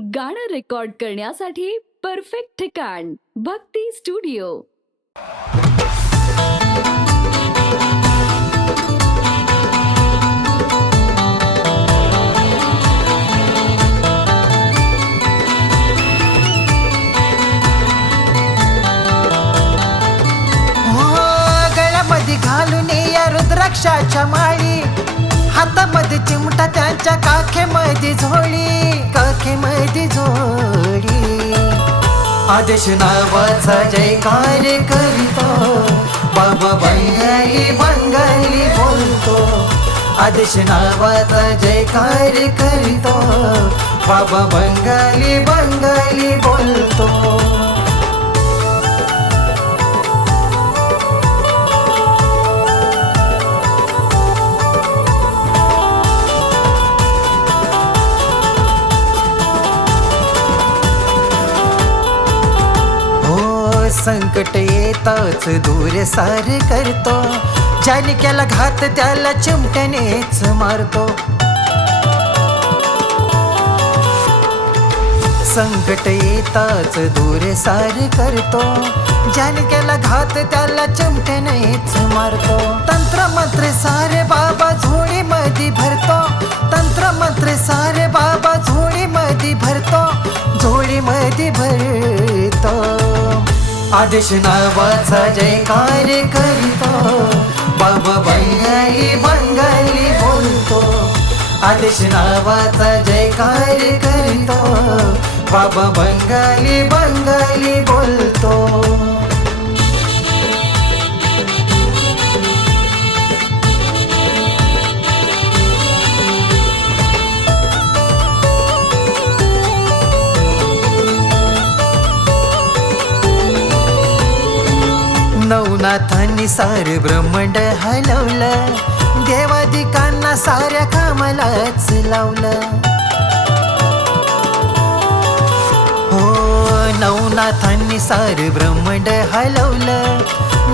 गाणं रेकॉर्ड करण्यासाठी परफेक्ट ठिकाण भक्ती स्टुडिओ. गळ्यामध्ये घालून या रुद्राक्षाच्या माळी, हातामध्ये चिमटा त्यांच्या काखेमध्ये झोळी, काखेमध्ये झोळी. आदेश नावाचा जयकार करीतो, बाबा बंगाली बंगाली बोलतो. आदेश नावाचा जयकार करीतो, बाबा बंगाली बंगाली बोलतो. संकट येताच दूर सार करतो, ज्याने केला घात त्याला चिमट्यानेच मारतो. संकट येताच दूर सार करतो, ज्याने केला घात त्याला चिमट्यानेच मारतो. तंत्र मंत्र सारे बाबा झोळी मध्ये भरतो, तंत्र मंत्र सारे बाबा झोळी मध्ये भरतो, झोळी मध्ये भरतो. आदेश नावाचा जयकार करीतो, बाबा बंगाली बंगाली बोलतो. आदेश नावाचा जयकार करीतो, बाबा बंगाली बंगाली बोलतो. नवनाथांनी सारे ब्रह्मांड हलवलं, देवादिकांना साऱ्या कामालाच लावलं. हो, नवनाथांनी सारे ब्रह्मांड हलवलं,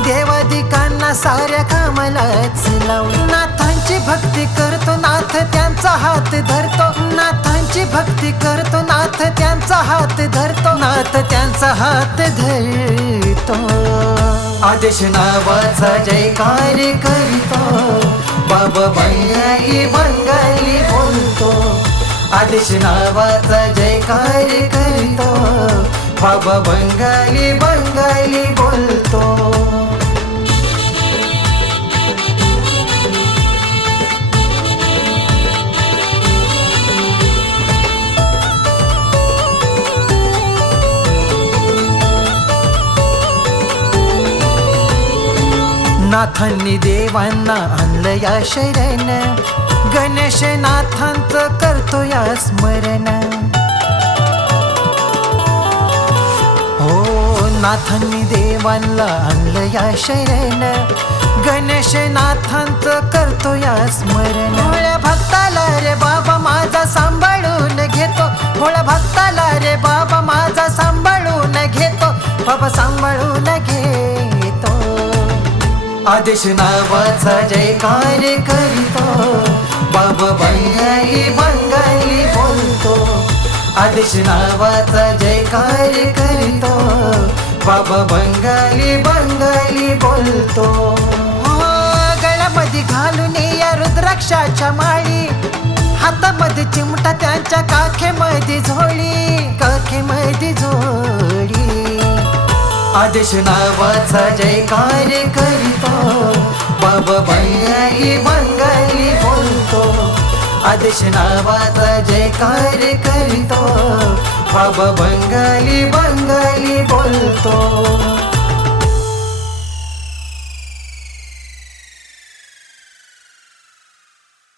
देवादिकांना साऱ्या कामालाच लावलं. नाथांची भक्ती करतो, नाथ त्यांचा हात धरतो. नाथांची भक्ती करतो, नाथ त्यांचा हात धरतो, नाथ त्यांचा हात धरतो. आदेश नावाचा जयकार करीतो, बाबा बंगाली बंगाली बोलतो. आदेश नावाचा जयकार करीतो, बाबा बंगाली बंगाली बोलतो. नाथांनी देवांना आणलं या शरण, गणेश नाथांचं करतो या स्मरण. हो, नाथांनी देवांना आणलं या शरण, गणेश नाथांचं करतो या स्मरण. भोळ्या भक्ताला रे बाबा माझा सांभाळून घेतो, भोळ्या भक्ताला रे बाबा माझा सांभाळून घेतो, बाबा सांभाळून घेतो. आदेश नावाचा जयकार करीतो, बाबा बंगाली बंगाली बोलतो. आदेश नावाचा जयकार करीतो, बाबा बंगाली बंगाली बोलतो. गळ्यामध्ये घालून या रुद्राक्षाच्या माळी, हातामध्ये चिमटा त्यांच्या काखेमध्ये झोळी, काखेमध्ये झोळी. आदेश नावाचा जयकार करीतो, बाबा बंगाली बंगाली बोलतो. आदेश नावाचा जयकार करीतो, बाबा बंगाली बंगाली बोलतो.